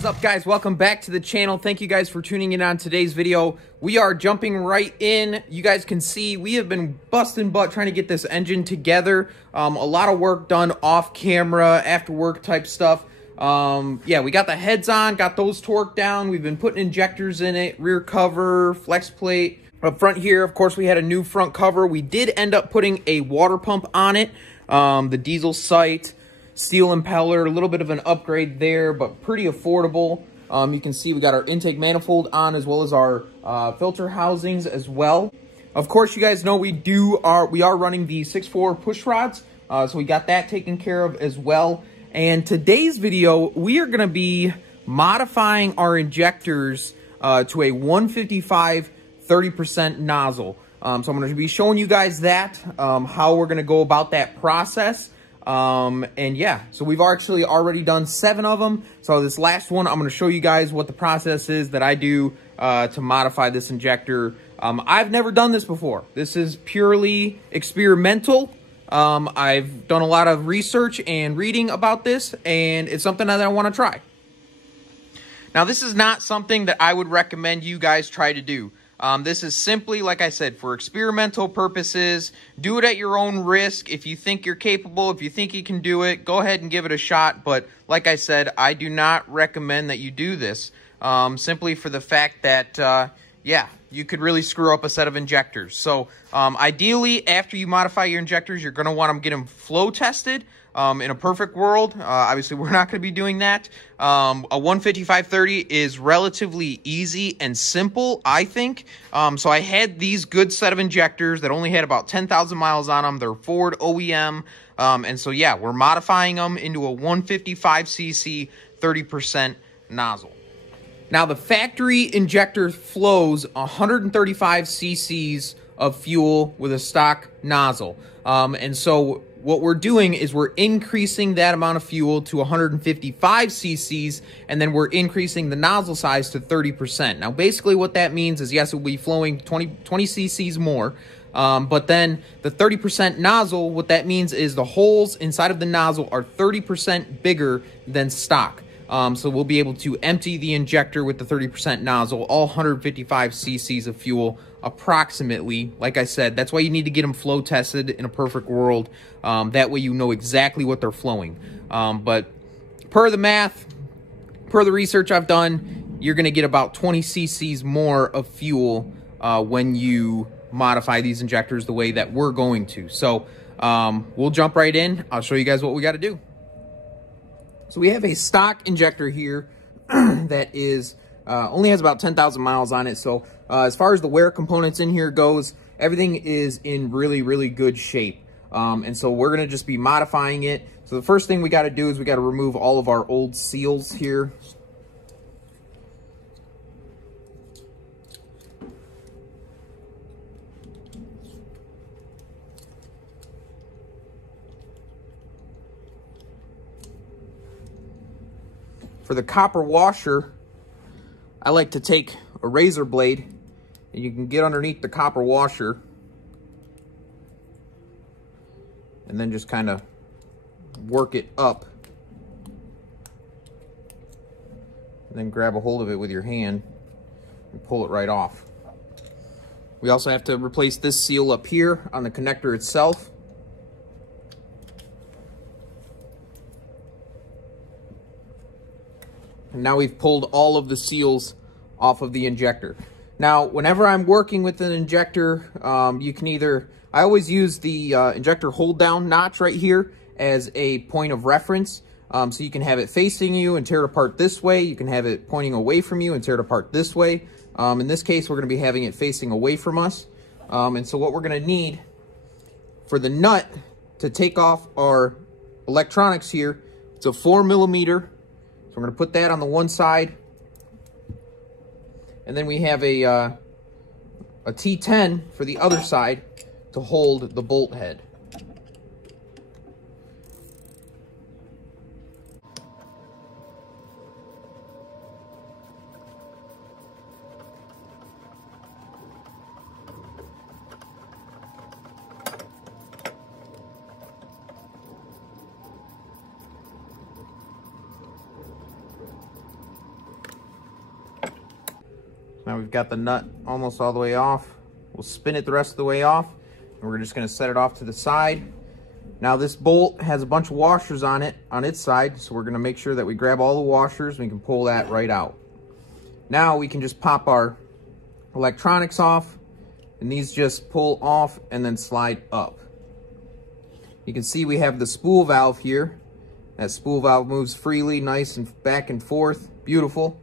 What is up, guys? Welcome back to the channel. Thank you guys for tuning in on today's video. We are jumping right in. You guys can see we have been busting butt trying to get this engine together. A lot of work done off camera, after work type stuff. Yeah, we got the heads on, got those torqued down. We've been putting injectors in it, rear cover, flex plate. Up front here, of course, we had a new front cover. We did end up putting a water pump on it. The diesel sight, steel impeller, a little bit of an upgrade there, but pretty affordable. You can see we got our intake manifold on, as well as our filter housings as well. Of course, you guys know we are running the 6.4 push rods, so we got that taken care of as well. And today's video, we are going to be modifying our injectors to a 155 30% nozzle. So I'm going to be showing you guys that, how we're going to go about that process. And yeah, so we've actually already done 7 of them. So this last one, I'm going to show you guys what the process is that I do to modify this injector. I've never done this before. This is purely experimental. I've done a lot of research and reading about this, and it's something that I want to try. Now, this is not something that I would recommend you guys try to do. This is simply, like I said, for experimental purposes. Do it at your own risk. If you think you're capable, if you think you can do it, go ahead and give it a shot. But like I said, I do not recommend that you do this, simply for the fact that, yeah, you could really screw up a set of injectors. So ideally, after you modify your injectors, you're going to want to get them flow tested. In a perfect world, obviously we're not going to be doing that. A 155/30 is relatively easy and simple, I think. So I had these good set of injectors that only had about 10,000 miles on them. They're Ford OEM. And so, yeah, we're modifying them into a 155cc 30% nozzle. Now, the factory injector flows 135 cc's of fuel with a stock nozzle. And so what we're doing is we're increasing that amount of fuel to 155 cc's, and then we're increasing the nozzle size to 30%. Now, basically what that means is, yes, it will be flowing 20 cc's more, but then the 30% nozzle, what that means is the holes inside of the nozzle are 30% bigger than stock. So we'll be able to empty the injector with the 30% nozzle, all 155 cc's of fuel approximately. Like I said, that's why you need to get them flow tested in a perfect world. That way you know exactly what they're flowing. But per the math, per the research I've done, you're going to get about 20 cc's more of fuel when you modify these injectors the way that we're going to. So we'll jump right in. I'll show you guys what we got to do. So we have a stock injector here that is only has about 10,000 miles on it. So as far as the wear components in here goes, everything is in really, really good shape. And so we're going to just be modifying it. So the first thing we got to do is we got to remove all of our old seals here. For the copper washer, I like to take a razor blade, and you can get underneath the copper washer and then just kind of work it up, and then grab a hold of it with your hand and pull it right off. We also have to replace this seal up here on the connector itself. And now we've pulled all of the seals off of the injector. Now, whenever I'm working with an injector, you can either, I always use the injector hold down notch right here as a point of reference. So you can have it facing you and tear it apart this way. You can have it pointing away from you and tear it apart this way. In this case, we're going to be having it facing away from us. And so what we're going to need for the nut to take off our electronics here, it's a 4mm. So we're going to put that on the one side. And then we have a T10 for the other side to hold the bolt head. we've got the nut almost all the way off. We'll spin it the rest of the way off, and we're just going to set it off to the side. Now this bolt has a bunch of washers on it, on its side, so we're going to make sure that we grab all the washers and we can pull that right out. Now we can just pop our electronics off, and these just pull off and then slide up. You can see we have the spool valve here. That spool valve moves freely, nice and back and forth, beautiful.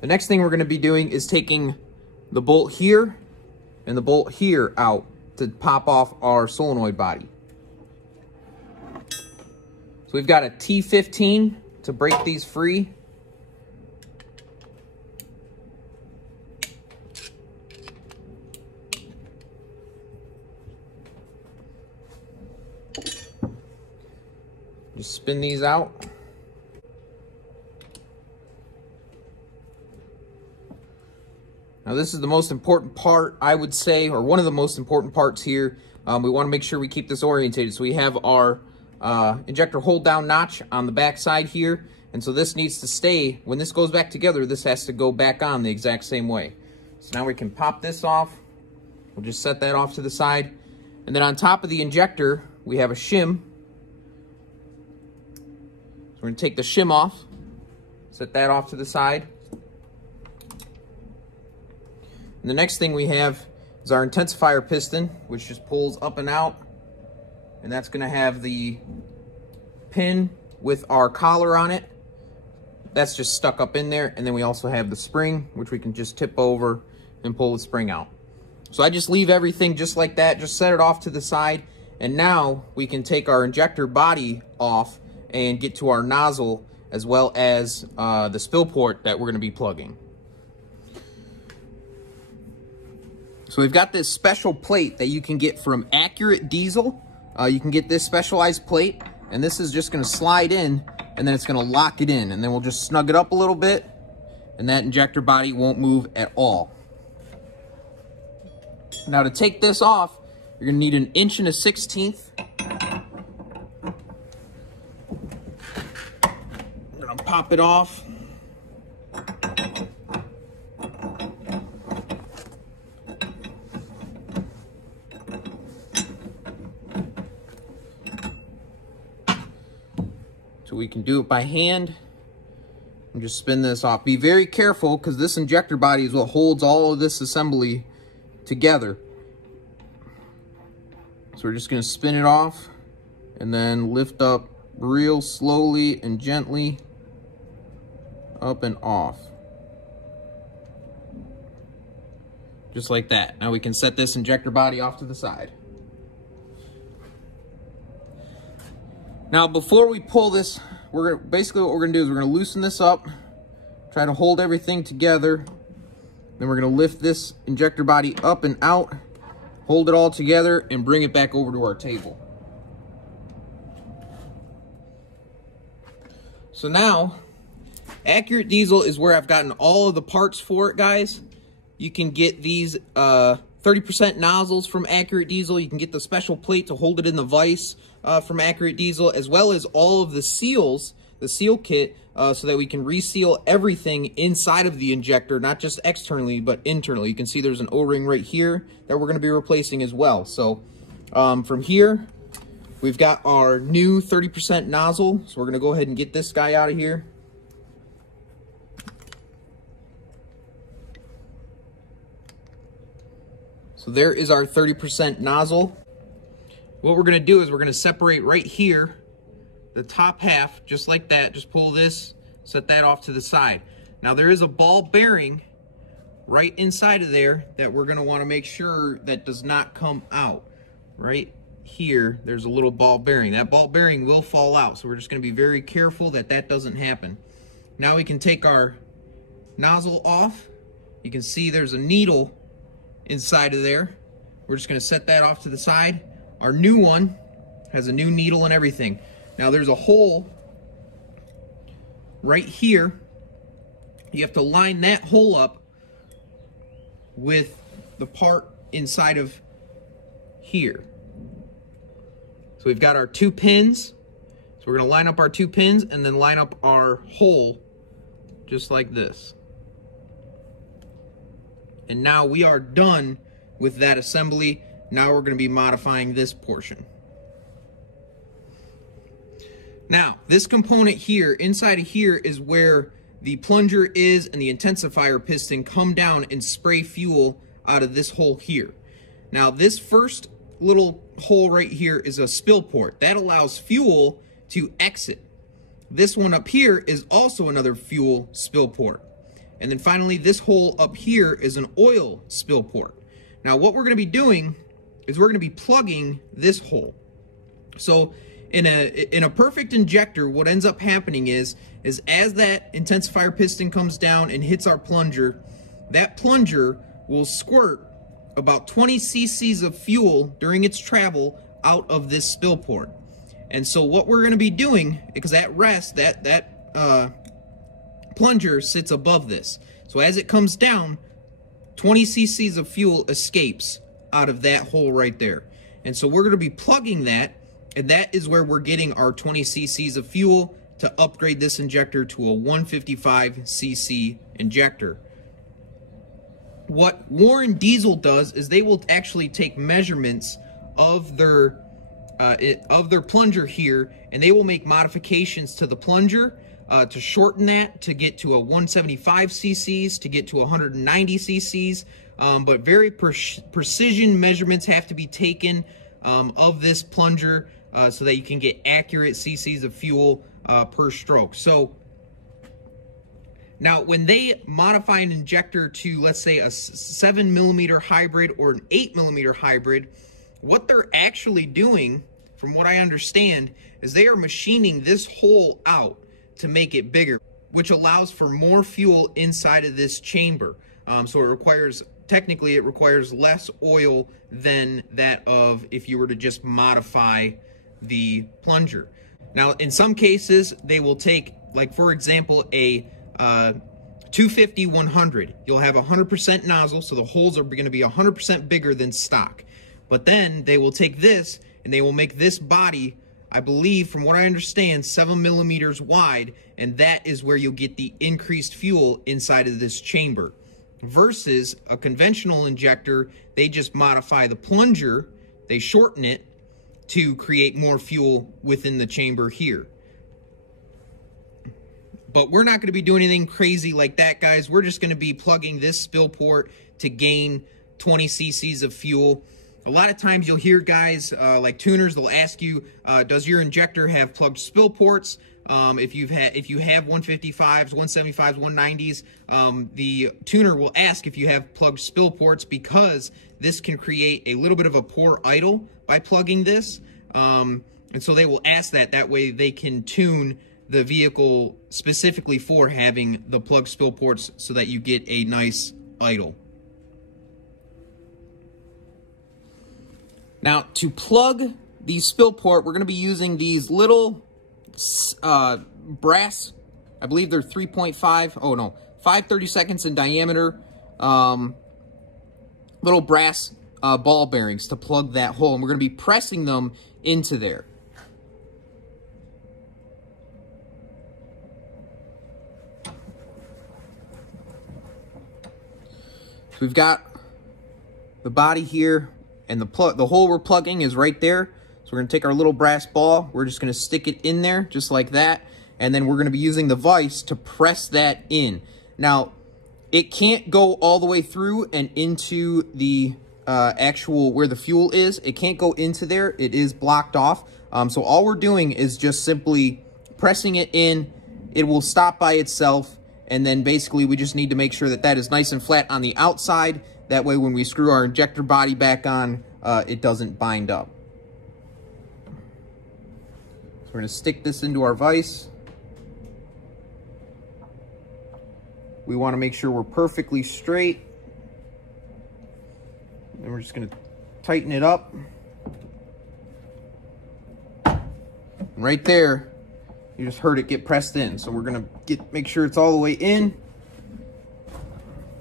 The next thing we're going to be doing is taking the bolt here and the bolt here out to pop off our solenoid body. So we've got a T15 to break these free. Just spin these out. Now this is the most important part, I would say, or one of the most important parts here. We want to make sure we keep this orientated. So we have our injector hold down notch on the back side here. And so this needs to stay, when this goes back together, this has to go back on the exact same way. So now we can pop this off. We'll just set that off to the side. And then on top of the injector, we have a shim. We're going to take the shim off, set that off to the side. And the next thing we have is our intensifier piston, which just pulls up and out. And that's going to have the pin with our collar on it. That's just stuck up in there. And then we also have the spring, which we can just tip over and pull the spring out. So I just leave everything just like that, just set it off to the side. And now we can take our injector body off and get to our nozzle, as well as the spill port that we're going to be plugging. So we've got this special plate that you can get from Accurate Diesel. You can get this specialized plate, and this is just going to slide in, and then it's going to lock it in, and then we'll just snug it up a little bit, and that injector body won't move at all. Now to take this off, you're going to need 1 1/16 inches. Pop it off. So we can do it by hand and just spin this off. Be very careful, because this injector body is what holds all of this assembly together. So we're just going to spin it off and then lift up real slowly and gently. Up and off. Just like that. Now we can set this injector body off to the side. Now before we pull this, basically what we're going to do is we're going to loosen this up, try to hold everything together. Then we're going to lift this injector body up and out, hold it all together, and bring it back over to our table. So now, Accurate Diesel is where I've gotten all of the parts for it, guys. You can get these 30% nozzles from Accurate Diesel. You can get the special plate to hold it in the vise from Accurate Diesel, as well as all of the seals, the seal kit, so that we can reseal everything inside of the injector, not just externally, but internally. You can see there's an O-ring right here that we're going to be replacing as well. So from here, we've got our new 30% nozzle. So we're going to go ahead and get this guy out of here. So there is our 30% nozzle. What we're going to do is we're going to separate right here, the top half, just like that. Just pull this, set that off to the side. Now there is a ball bearing right inside of there that we're going to want to make sure that does not come out. Right here, there's a little ball bearing. That ball bearing will fall out, so we're just going to be very careful that that doesn't happen. Now we can take our nozzle off. You can see there's a needle inside of there. We're just going to set that off to the side. Our new one has a new needle and everything. Now there's a hole right here. You have to line that hole up with the part inside of here. So we've got our 2 pins. So we're going to line up our 2 pins and then line up our hole just like this. And now we are done with that assembly. Now we're going to be modifying this portion. Now, this component here, inside of here, is where the plunger is and the intensifier piston come down and spray fuel out of this hole here. Now, this first little hole right here is a spill port. That allows fuel to exit. This one up here is also another fuel spill port. And then finally, this hole up here is an oil spill port. Now, what we're going to be doing is we're going to be plugging this hole. So in a perfect injector, what ends up happening is as that intensifier piston comes down and hits our plunger, that plunger will squirt about 20 cc's of fuel during its travel out of this spill port. And so what we're going to be doing, because at rest, that plunger sits above this. So as it comes down, 20 cc's of fuel escapes out of that hole right there. And so we're going to be plugging that, and that is where we're getting our 20 cc's of fuel to upgrade this injector to a 155 cc injector. What Warren Diesel does is they will actually take measurements of their plunger here, and they will make modifications to the plunger to shorten that, to get to a 175 cc's, to get to 190 cc's. But very precision measurements have to be taken of this plunger so that you can get accurate cc's of fuel per stroke. So now, when they modify an injector to, let's say, a 7mm hybrid or an 8mm hybrid, what they're actually doing, from what I understand, is they are machining this hole out to make it bigger, which allows for more fuel inside of this chamber. So it requires, technically, it requires less oil than that of if you were to just modify the plunger. Now, in some cases, they will take, like, for example, a 250-100. You'll have 100% nozzle, so the holes are going to be 100% bigger than stock. But then they will take this and they will make this body, I believe, from what I understand, 7mm wide, and that is where you'll get the increased fuel inside of this chamber. Versus a conventional injector, they just modify the plunger, they shorten it to create more fuel within the chamber here. But we're not going to be doing anything crazy like that, guys. We're just going to be plugging this spill port to gain 20 cc's of fuel. A lot of times you'll hear guys, like tuners, they'll ask you, does your injector have plugged spill ports? If you have 155s, 175s, 190s, the tuner will ask if you have plugged spill ports, because this can create a little bit of a poor idle by plugging this. And so they will ask that. That way they can tune the vehicle specifically for having the plug spill ports so that you get a nice idle. Now, to plug the spill port, we're going to be using these little brass, I believe they're 3.5, oh no, 5/32 in diameter, little brass ball bearings to plug that hole, and we're going to be pressing them into there. So we've got the body here, and the hole we're plugging is right there. So we're going to take our little brass ball, we're just going to stick it in there just like that, and then we're going to be using the vise to press that in. Now, it can't go all the way through and into the actual where the fuel is. It can't go into there. It is blocked off. So all we're doing is just simply pressing it in. It will stop by itself. And then basically we just need to make sure that that is nice and flat on the outside. That way when we screw our injector body back on, it doesn't bind up. So we're going to stick this into our vise. We want to make sure we're perfectly straight. Then we're just going to tighten it up. And right there, you just heard it get pressed in. So we're going to make sure it's all the way in.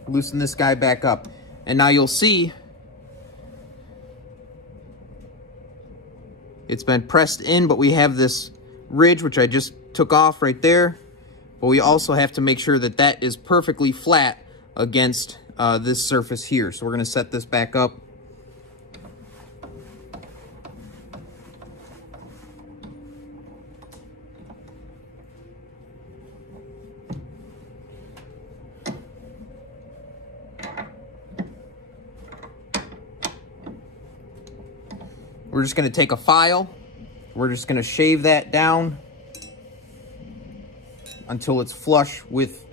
Loosen this guy back up. And now you'll see it's been pressed in, but we have this ridge, which I just took off right there. But we also have to make sure that that is perfectly flat against this surface here. So we're going to set this back up. We're just going to take a file. We're just going to shave that down until it's flush with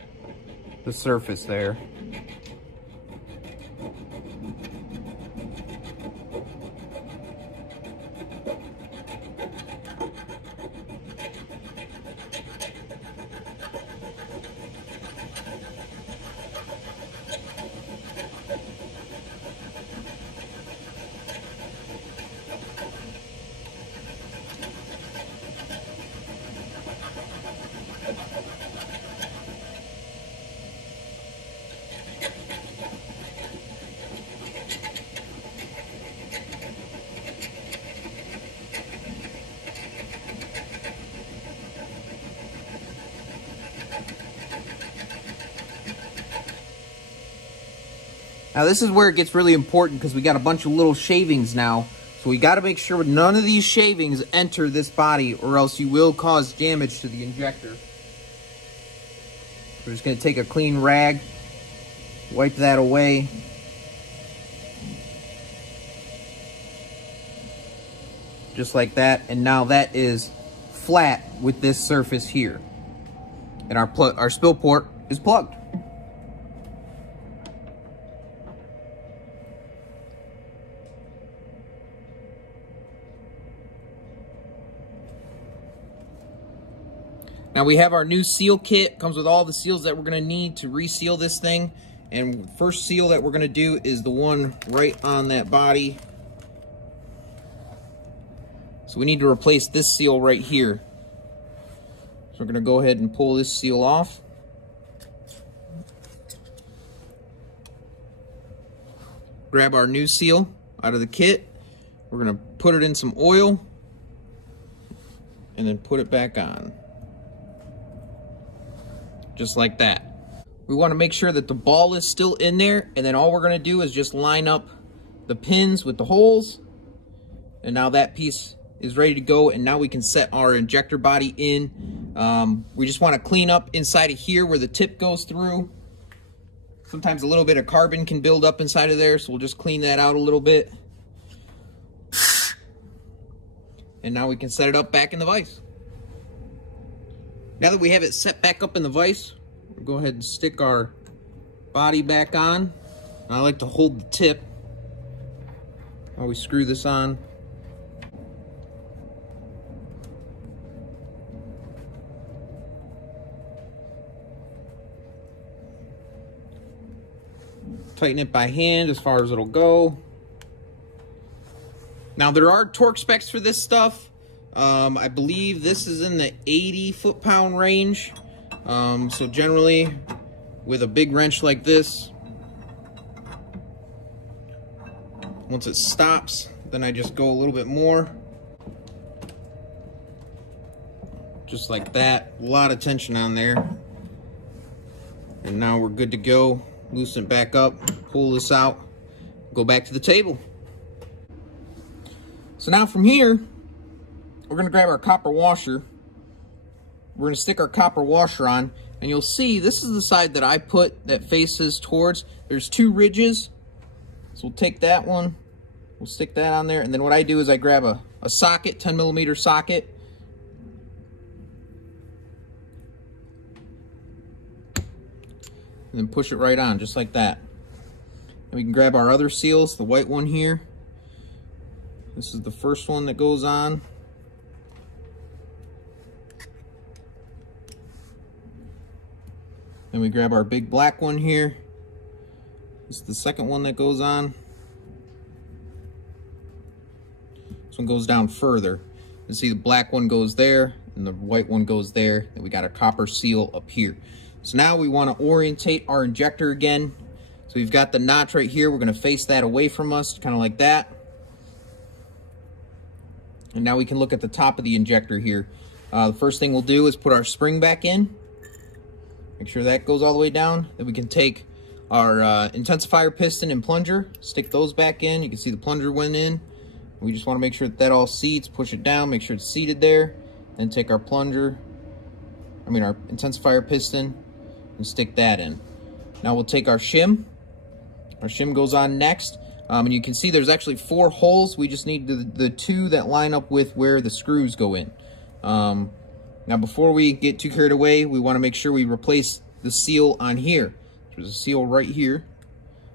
the surface there. Now this is where it gets really important because we got a bunch of little shavings now. So we got to make sure none of these shavings enter this body or else you will cause damage to the injector. We're just going to take a clean rag, wipe that away. Just like that. And now that is flat with this surface here. And our spill port is plugged. Now we have our new seal kit. Comes with all the seals that we're going to need to reseal this thing. And the first seal that we're going to do is the one right on that body. So we need to replace this seal right here. So we're going to go ahead and pull this seal off. Grab our new seal out of the kit. We're going to put it in some oil and then put it back on. Just like that. We want to make sure that the ball is still in there, and then all we're going to do is just line up the pins with the holes, and now that piece is ready to go, and now we can set our injector body in. We just want to clean up inside of here where the tip goes through. Sometimes a little bit of carbon can build up inside of there, so we'll just clean that out a little bit. And now we can set it up back in the vise. Now that we have it set back up in the vise, we'll go ahead and stick our body back on. I like to hold the tip while we screw this on. Tighten it by hand as far as it'll go. Now there are torque specs for this stuff. I believe this is in the 80 foot-pound range. So generally, with a big wrench like this, once it stops, then I just go a little bit more. Just like that. A lot of tension on there. And now we're good to go. Loosen it back up, pull this out, go back to the table. So now from here, we're going to grab our copper washer. We're going to stick our copper washer on, and you'll see this is the side that I put that faces towards. There's two ridges, so we'll take that one, we'll stick that on there, and then what I do is I grab a socket, 10mm socket, and then push it right on, just like that. And we can grab our other seals, the white one here. This is the first one that goes on. Then we grab our big black one here. This is the second one that goes on. This one goes down further. You see the black one goes there, and the white one goes there. And we got a copper seal up here. So now we want to orientate our injector again. So we've got the notch right here. We're going to face that away from us, kind of like that. And now we can look at the top of the injector here. The first thing we'll do is put our spring back in. Make sure that goes all the way down. Then we can take our intensifier piston and plunger. Stick those back in. You can see the plunger went in. We just want to make sure that that all seats. Push it down, make sure it's seated there. Then take our plunger, our intensifier piston, and stick that in. Now we'll take our shim. Our shim goes on next. And you can see there's actually 4 holes. We just need the 2 that line up with where the screws go in. Now before we get too carried away, we want to make sure we replace the seal on here. There's a seal right here.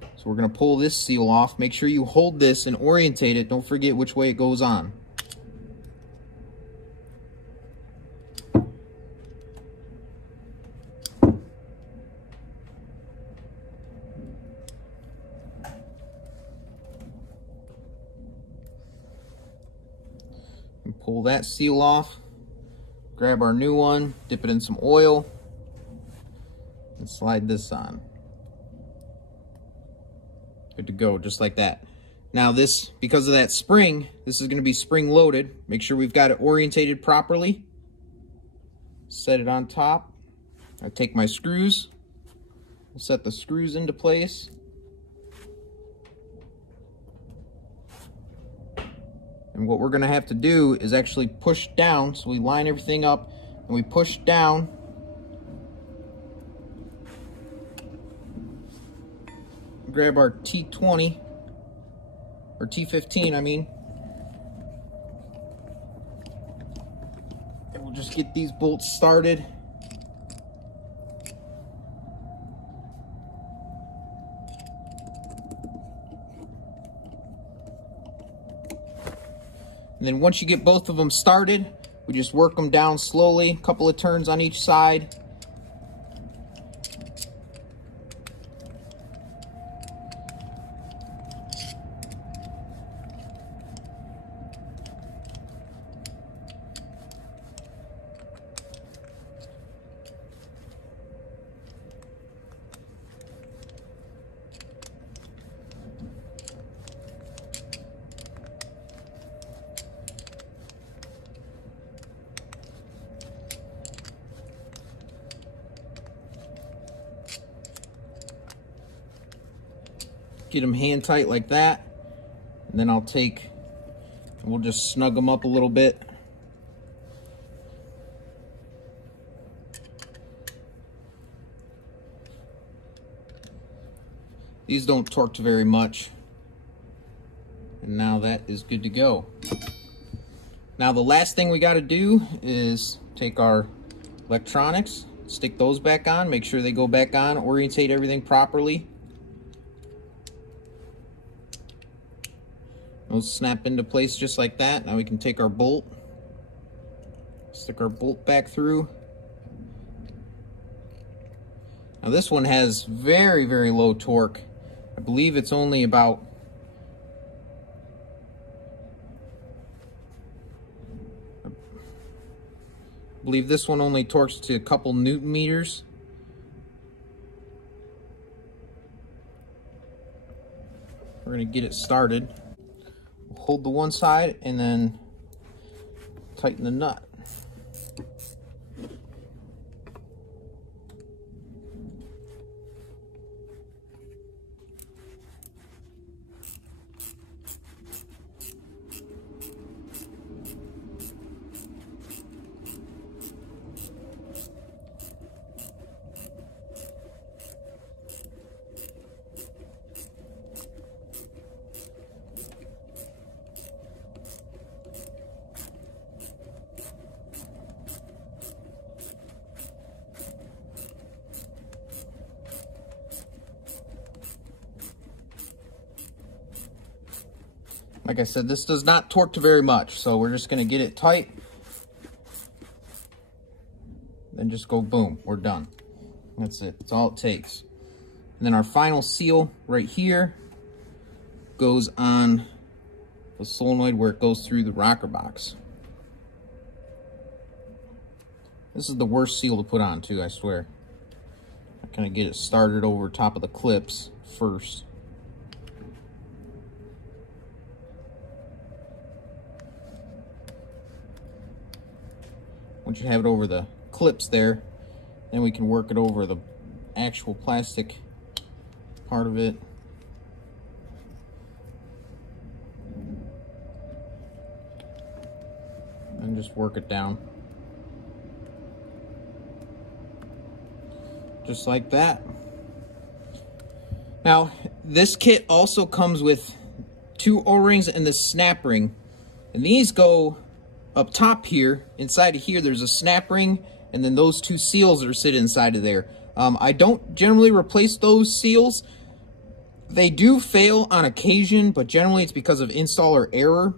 So we're going to pull this seal off. Make sure you hold this and orientate it. Don't forget which way it goes on. And pull that seal off. Grab our new one, dip it in some oil, and slide this on. Good to go, just like that. Now this, because of that spring, this is going to be spring loaded. Make sure we've got it orientated properly. Set it on top. I take my screws, set the screws into place. And what we're going to have to do is actually push down. So we line everything up and we push down. Grab our T20, or T15, I mean. And we'll just get these bolts started. And then once you get both of them started, we just work them down slowly, a couple of turns on each side. Get them hand tight like that, and then we'll just snug them up a little bit. These don't torque very much, and now that is good to go. Now the last thing we got to do is take our electronics, stick those back on, make sure they go back on, orientate everything properly. Those snap into place just like that. Now we can take our bolt, stick our bolt back through. Now this one has very, very low torque. I believe it's only about this one only torques to a couple Newton meters. We're going to get it started. Hold the one side and then tighten the nut. Like I said, this does not torque to very much, so we're just going to get it tight. Then just go boom, we're done. That's it, that's all it takes. And then our final seal right here goes on the solenoid where it goes through the rocker box. This is the worst seal to put on too, I swear. I kind of get it started over top of the clips first. Once you have it over the clips there, then we can work it over the actual plastic part of it. And just work it down. Just like that. Now, this kit also comes with 2 O-rings and this snap ring. And these go up top here. Inside of here, there's a snap ring, and then those 2 seals are sit inside of there. I don't generally replace those seals. They do fail on occasion, but generally it's because of installer error.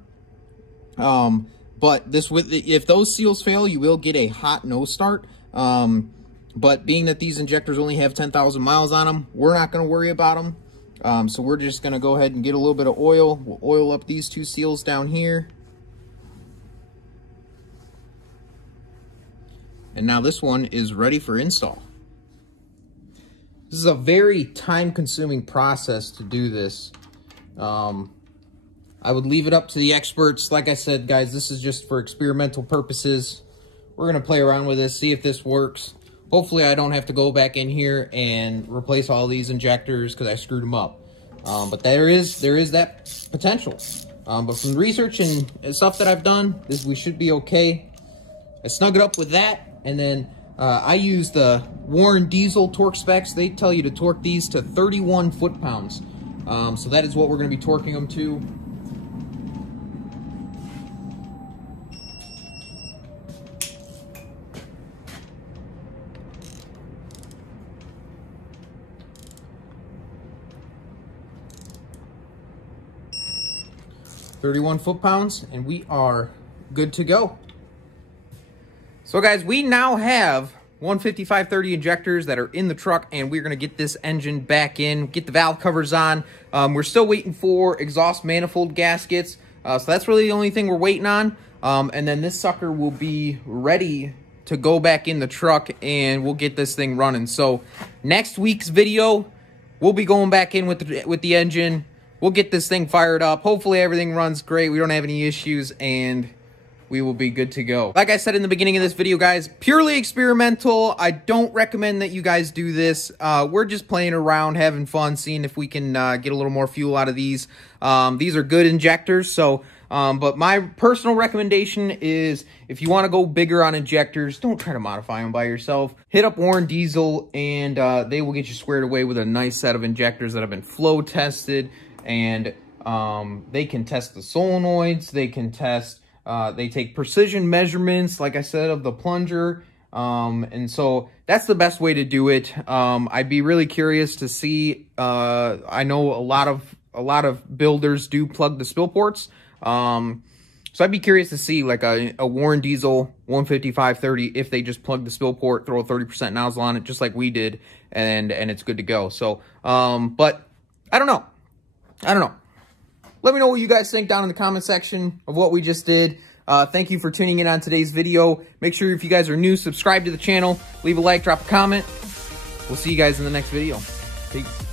But if those seals fail, you will get a hot no start. But being that these injectors only have 10,000 miles on them, we're not going to worry about them. So we're just going to go ahead and get a little bit of oil. We'll oil up these 2 seals down here. And now this one is ready for install. This is a very time-consuming process to do this. I would leave it up to the experts. Like I said, guys, this is just for experimental purposes. We're going to play around with this, see if this works. Hopefully I don't have to go back in here and replace all these injectors because I screwed them up. But there is that potential. But from the research and stuff that I've done, we should be okay. I snug it up with that, and then I use the Warren Diesel torque specs. They tell you to torque these to 31 foot-pounds. So that is what we're going to be torquing them to. .31 foot-pounds, and we are good to go. So guys, we now have 155/30 injectors that are in the truck, and we're going to get this engine back in, get the valve covers on. We're still waiting for exhaust manifold gaskets, so that's really the only thing we're waiting on. And then this sucker will be ready to go back in the truck, and we'll get this thing running. So next week's video, we'll be going back in with the engine. We'll get this thing fired up. Hopefully everything runs great. We don't have any issues, and we will be good to go. Like I said in the beginning of this video, guys, purely experimental. I don't recommend that you guys do this. We're just playing around, having fun, seeing if we can get a little more fuel out of these. These are good injectors, so... but my personal recommendation is if you want to go bigger on injectors, don't try to modify them by yourself. Hit up Warren Diesel, and they will get you squared away with a nice set of injectors that have been flow tested. And they can test the solenoids, they can test, they take precision measurements, like I said, of the plunger. And so that's the best way to do it. I'd be really curious to see, I know a lot of builders do plug the spill ports. So I'd be curious to see like a Warren Diesel 155/30 if they just plug the spill port, throw a 30% nozzle on it, just like we did, and it's good to go. So, but I don't know. Let me know what you guys think down in the comment section of what we just did. Thank you for tuning in on today's video. Make sure if you guys are new, subscribe to the channel, leave a like, drop a comment. We'll see you guys in the next video. Peace.